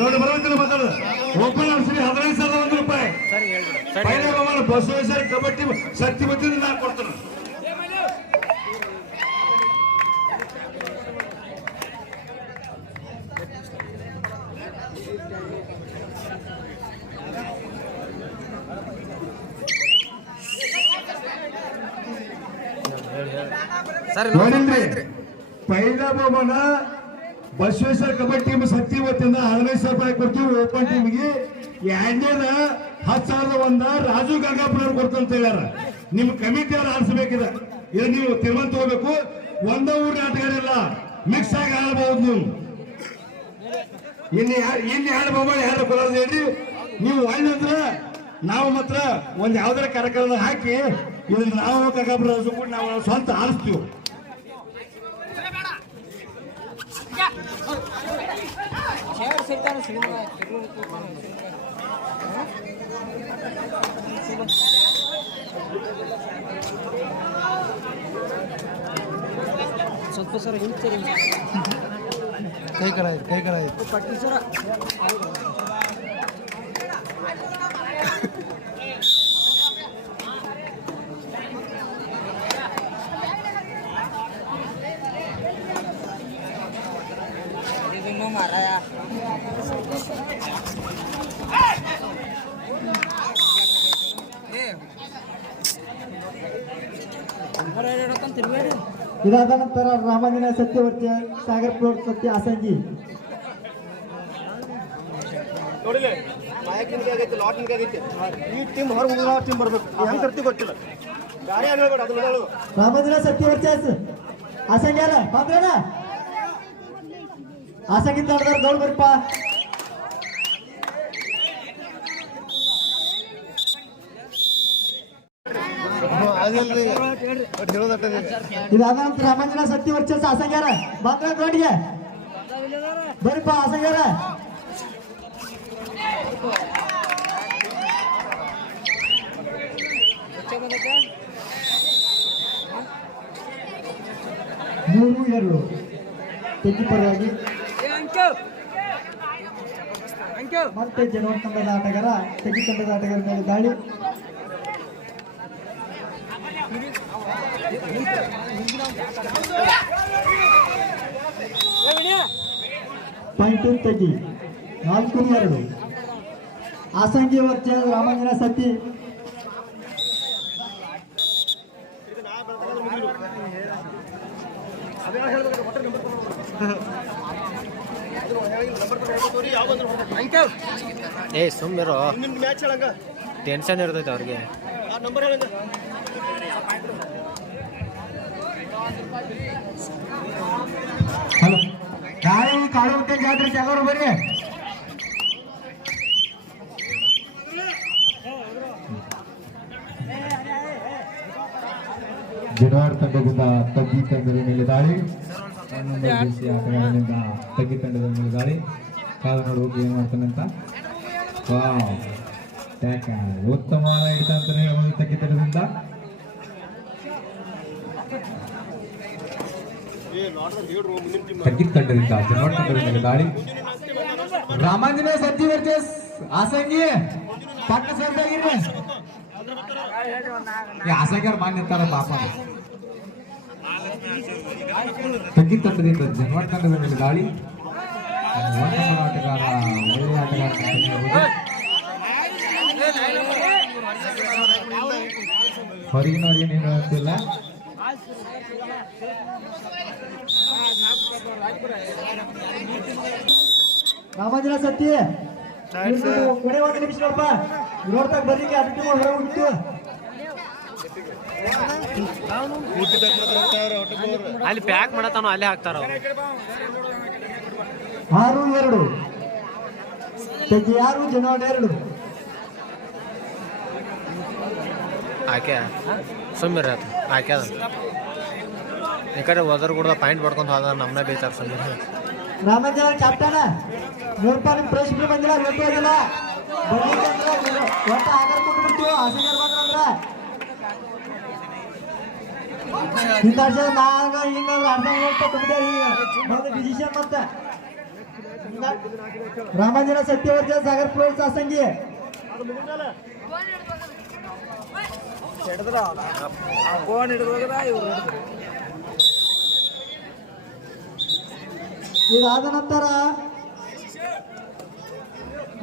ನೋಡಿ ಬರಬೇಕಲ್ಲ ಮಾತಾಡ ಓಪನ್ ಆರ್ಸಿಬಿ 15,001 ರೂಪಾಯಿ ಫೈನಲ್ ಬಹುಮಾನ ಬಸವೇಶ್ವರ ಕಬಡ್ಡಿ ಶಕ್ತಿ ವತಿಯಿಂದ ನಾನು ಕೊಡ್ತೇನೆ. ನೋಡಿದ್ರಿ ಪೈಲ ಬಹುಮಾನ ಬಸವೇಶ್ವರ ಕಬಡ್ಡಿ ಟೀಮ್ ಶಕ್ತಿ ವತಿಯಿಂದ 15,000 ರೂಪಾಯಿ ಕೊಡ್ತೀವಿ. ಓಪನ್ ಟೀಮ್ಗೆ ಎರಡನೇದ 10,001 ರಾಜು ಗಂಗಾಪುರ ಕೊಡ್ತಂತ ಹೇಳ್ಯಾರ. ನಿಮ್ ಕಮಿಟಿ ಅವ್ರು ಆರಿಸಬೇಕಿದೆ. ಇದು ನೀವು ತೀರ್ಮಾನ ತಗೋಬೇಕು. ಒಂದ ಊರಿನ ಆಟಗಾರಿಲ್ಲ, ಮಿಕ್ಸ್ ಆಗಿ ಆಡಬಹುದು. ನೀವು ಇಲ್ಲಿ ಎರಡು ಬಹುಮಾನ ಯಾರು ಕೊಡೋದು ಹೇಳ್ರಿ. ನೀವು ಒಳ್ಳೆ ನಾವು ಮಾತ್ರ ಒಂದ್ ಯಾವ್ದಾರ ಕಾರ್ಯಕ್ರಮ ಹಾಕಿ ಇದನ್ನ ನಾವು ಗಂಗಾಪುರ ಕೂಡ ನಾವು ಸ್ವಂತ ಆರಿಸ್ತೀವಿ. ಸ್ವಲ್ಪ ಸರ್ ಹಿಂಸೆ ಕೈ ಕಳ ಪಟ್ಟಿ ಸರ मारा ಇದಾದ ನಂತರ ರಾಮಾಂಜನೇಯ ಸತ್ಯವರ್ತಿ ಸಾಗರ್ ಪ್ಲೋರ್ ಸತ್ಯ ಆಸಂಗಿ ನೋಡಿಲ್ಲ ನಾಯಕ್ ನಿಮಗೆ ಆಗೈತೆ ಲಾಟ್ ನಿಮಗೆ ಆಗೈತೆ. ಈ ಟೀಮ್ ಹೊರ ಹೋಗೋ ಟೀಮ್ ಬರಬೇಕು. ಹೆಂಗ್ ತರ್ತಿ ಗೊತ್ತಿಲ್ಲ. ಗಾಡಿ ಅನ್ಬೇಡ ಅದು ನೋಡು. ರಾಮಾಂಜನೇಯ ಸತ್ಯವರ್ತಿ ಆಸಂಗಿ ಅಲ್ಲ ಬಂದ್ರಣ ಆಸಂಗಿ ತಡದಾರ ದೌಡ್ ಬರ್ಪ. ಇದಾದ ನಂತರ ರಾಮಾಂಜನೇಯ ಸತ್ಯವರ್ತಿ ಆಸಂಗ್ಯಾರ ಬಂದ್ರ ದೊಡ್ಡಿಗೆ ಬರ್ಪ ಆಸಂಗ್ಯಾರ. ಮೂರು ಎರಡು ತೆಗಿ ಪರವಾಗಿ ಮತ್ತೆ ಜನವರ ತಂಡದ ಆಟಗಾರ ತೆಗಿ ತಂಡದ ಆಟಗಾರ ಮೇಲೆ ದಾಳಿ. ಪಾಯಿಂಟ್ ತೆಗಿ 4-2 ಆಸಂಗಿ ವರ್ಚಸ್ ರಾಮಾಂಜನೇಯ ಸತಿ. ಏ ಸುಮ್ಮನಿರೋ ಟೆನ್ಷನ್ ಇರ್ತೈತೆ ಅವ್ರಿಗೆ. ಹಲೋ ಗಾಳಿ ಕಾಳು ಹೊಟ್ಟೆ ಜಾತ್ರೆ ಜಾಗವರು ಬರ್ರಿ. ಜನವರ ತಂಡದಿಂದ ತಗ್ಗಿ ತಂಡದ ಮೇಲೆ ದಾಳಿ. ಆಟಗಾರನಿಂದ ತಗ್ಗಿ ತಂಡದ ಮೇಲೆ ದಾಳಿ. ಕಾಲು ನೋಡ್ಬೇಕು ಏನ್ ಮಾಡ್ತಾನೆ ಅಂತ. ಉತ್ತಮವಾದ ಹಿಡಿತ ಅಂತಾನೆ ಹೇಳ್ಬೋದು ತಗ್ಗಿ ತಂಡದಿಂದ. ತಗ್ಗಿ ತಂಡದಿಂದ ಜನವರ ತಂಡದ ಮೇಲೆ ದಾಳಿ. ರಾಮಾಂಜನೇಯ ಸತ್ತಿ ವರ್ಸಸ್ ಆಸಂಗಿ ಪಟ್ಟ ಸರ್ದಾಗಿರ್ರಿ. ಆಸಂಗಿಯವ್ರು ಮಾನ್ಯ ಇರ್ತಾರ ಪಾಪ. ತಗ್ಗಿ ತಂಡದಿಂದ ಜನವರ ತಂಡದ ಮೇಲೆ ದಾಳಿ. ಆಟಗಾರ ಒಳ್ಳೆಯ ಆಟಗಾರ ಹೊರಗಿನವ್ರಿಗೆ ಏನು ಹೇಳ್ತಿಲ್ಲ. ರಾಮಾಂಜನೇಯ ಸತ್ತಿ ಕೊನೆ ಒಂದು ನಿಮಿಷ ನೋಡಪ್ಪ ನೋಡ್ತಾಗ ಬರ್ಲಿಕ್ಕೆ ಅಡ್ಡಿ ಹೊರ ಹೋಗಿತ್ತು. ಅಲ್ಲಿ ಪ್ಯಾಕ್ ಮಾಡತಾನ ಅಲ್ಲೇ ಹಾಕ್ತಾರ. 6-2 ತೆಗಿ 6 ಜನವರ 2. ಆಕೆ ಸುಮ್ಮಿರ ಆಕೆ ಅದ ಈ ಕಡೆ ಹೋದ್ರ ಕೂಡ ಪಾಯಿಂಟ್ ಪಡ್ಕೊಂಡು ಹೋದ ನಮ್ಮನ್ನ ಬೇಚಾರ ಸುಮ್ಮಿರ. ರಾಮಾಂಜನೇಯ ಕ್ಯಾಪ್ಟನ್ 100 ರೂಪಾಯಿ ನಿಮ್ ಪ್ರೈಸ್ ಫ್ರೀ ಬಂದಿಲ್ಲ. ಗೊತ್ತಿಲ್ಲ ಬರ್ಲಿಕ್ಕೆ ಒಟ್ಟ ಆಗಾರ ಕೊಟ್ಟು ಬಿಡ್ತೀವಿ. ಆಸೆಗಾರ ಬಂದ್ರಂದ್ರ ಹಿಂಗ ಹಿಂಗ ಅರ್ಧ ಡಿಸಿಷನ್ ಮತ್ತೆ रामांजना सत्तेवरच्या सागर प्रोचा संघी ಅದು ಮುಗಿದಲ್ಲ ಹಿಡಿದ್ರ ಫೋನ್ ಹಿಡಿದ್ರ ಇವ್ರು ಇದಾದ ನಂತರ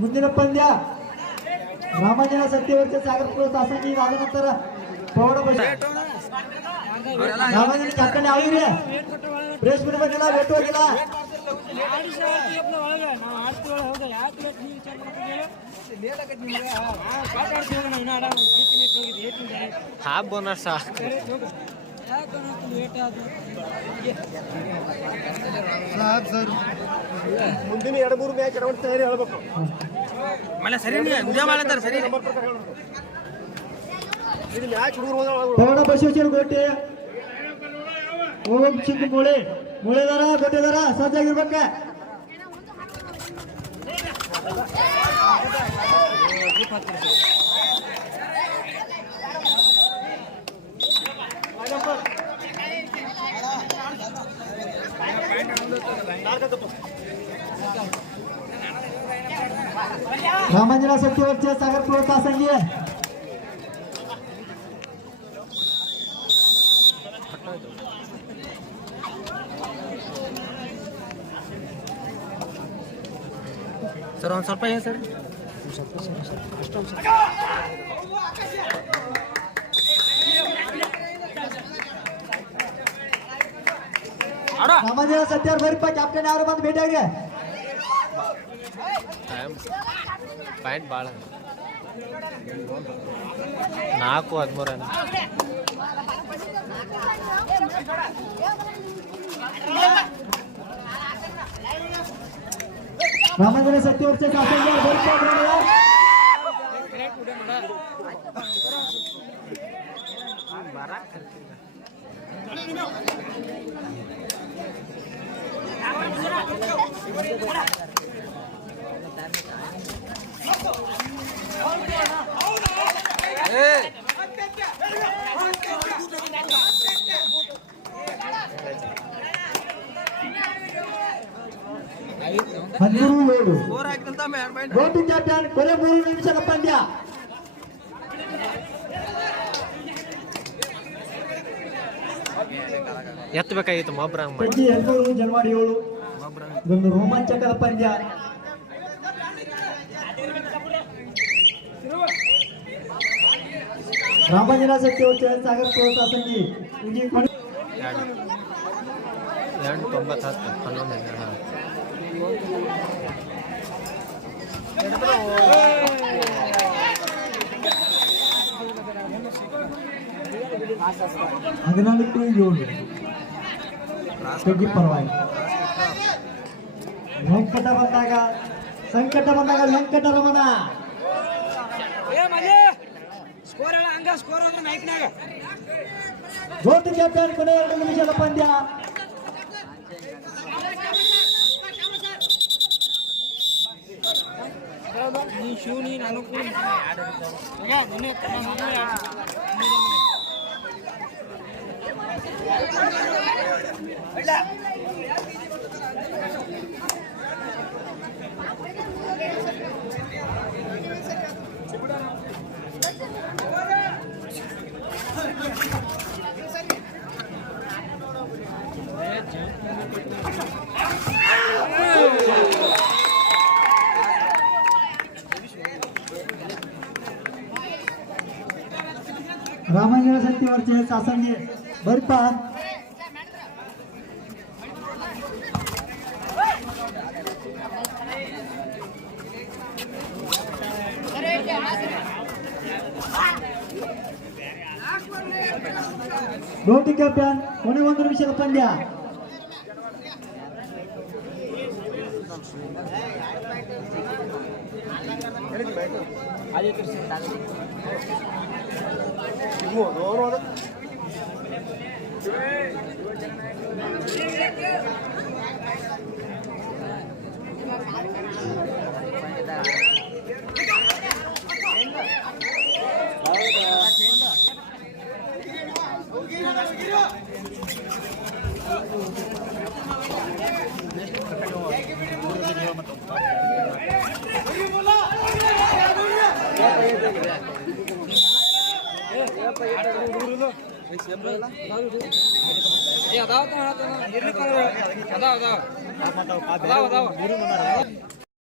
ಮುಂದಿನ ಪಂದ್ಯ ರಾಮಾಂಜನ ಸತ್ಯವರ್ತಿ ಸಾಗರ ಪ್ರೋತ್ಸಾಹ ಸಂಘ ಇದಾದ ನಂತರ ಪೌಡ ರಾಮಾಂಜನ ಕ್ಯಾಪ್ಟನ್ ಯಾವ್ರಿ ಪ್ರೇಸ್ ಬಿಡ್ ಬಂದಿಲ್ಲ ವೇಟ್ ಹೋಗಿಲ್ಲ ಹಾಫ್ ಬೋನಸ್ ಸಾಕು ಮುಂದಿನ 2-3 ಮ್ಯಾಚ್ ರೌಂಡ್ ತಯಾರಿ ಹೇಳ್ಬೇಕು ಮಳೆ ಸರಿ ಉದ್ಯ ಮಾಡ್ತಾರೆ ಸರಿ ಇದು ಮ್ಯಾಚ್ ಹುಡುಗರು ಪೌಡ ಬಸವೇಶ್ವರ ಗೋಟೆ ಓಂ ಚಿಕ್ಕ ಮುಳೆದಾರ ಗೋಟೆದಾರ ಸಜ್ಜಾಗಿರ್ಬೇಕ रामांजना सत्तेवरचे सागर प्रोत्साह संघी ಸರ್ ಒಂದು ಸ್ವಲ್ಪ ಏನು ಸರ್ रामांजना सत्तेवर ಬರಿಪ್ಪ ಕ್ಯಾಪ್ಟನ್ ಯಾರು ಬಂದು ಭೇಟಿ ಆಗ್ರಿ ಪಾಯಿಂಟ್ ಭಾಳ 4-13 रामांजना सत्तेवरचे शासन ಗೋಟು ಕ್ಯಾಪ್ಟನ್ ಕೊನೆ 3 ನಿಮಿಷದ ಪಂದ್ಯ ಎತ್ತಬೇಕಾಗಿತ್ತು ಮೊಬ್ರ ಪಂದ್ಯ 8 ಜನವರಿ 7 ಇದೊಂದು ರೋಮಾಂಚಕದ ಪಂದ್ಯ ರಾಮಾಂಜನ ಸತ್ಯವರ್ತಿ ಸಾಗರ ಪ್ರೋತ್ಸಾಹ ಸಂಘಿ 14-7 ಪರವಾಗಿ ವೆಂಕಟ ಬಂದಾಗ ಸಂಕಟ ಬಂದಾಗ ವೆಂಕಟರಮಣ ಗೋಟು ಕ್ಯಾಪ್ಟನ್ ಕೊನೆ 2 ನಿಮಿಷದ ಪಂದ್ಯ ರಾಮಾಂಜನ ಸತ್ಯವರ್ತಿ ಸಾಸಂಗಿ ಬರ್ಪ ಗೋಟಿ ಕ್ಯಾಪ್ಟನ್ ಕೊನೆ 1 ನಿಮಿಷದ ಪಂದ್ಯ ಅದಾವ